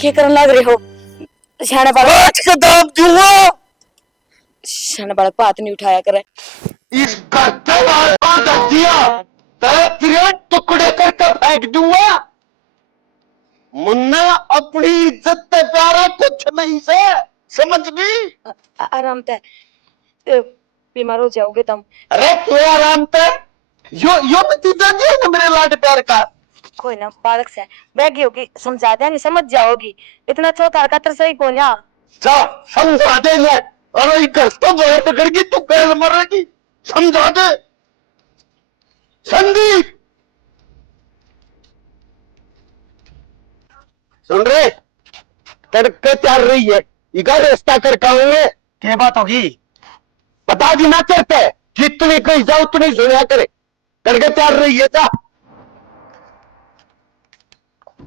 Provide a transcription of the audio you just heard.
क्या करने लग रहे हो? शाना बालक आज का दाम दूंगा। शाना बालक बात नहीं उठाया करे। इसका दरवाजा दिया तेरे टुकड़े करके फेंक दूंगा। मुन्ना अपनी इज्जत पे प्यारा कुछ नहीं से समझ गई। आराम से बीमार हो जाओगे तुम। अरे तू आराम से यो भतीजा जी है ना मेरे लाड प्यार का। कोई ना बालक से बैगी होगी समझा देंगे समझ जाओगी। इतना छोटा का सही कौन या जा समझा दे ले। अरे इधर तो बहुत पकड़गी तू कैसे मरेगी। समझा दे संदीप। सुन रहे तड़के चल रही है इधर रिश्ता कर कहूंगे। क्या बात होगी पता जी ना चलते जितनी कही जाओ उतनी सुना करे तड़के चल रही है जा।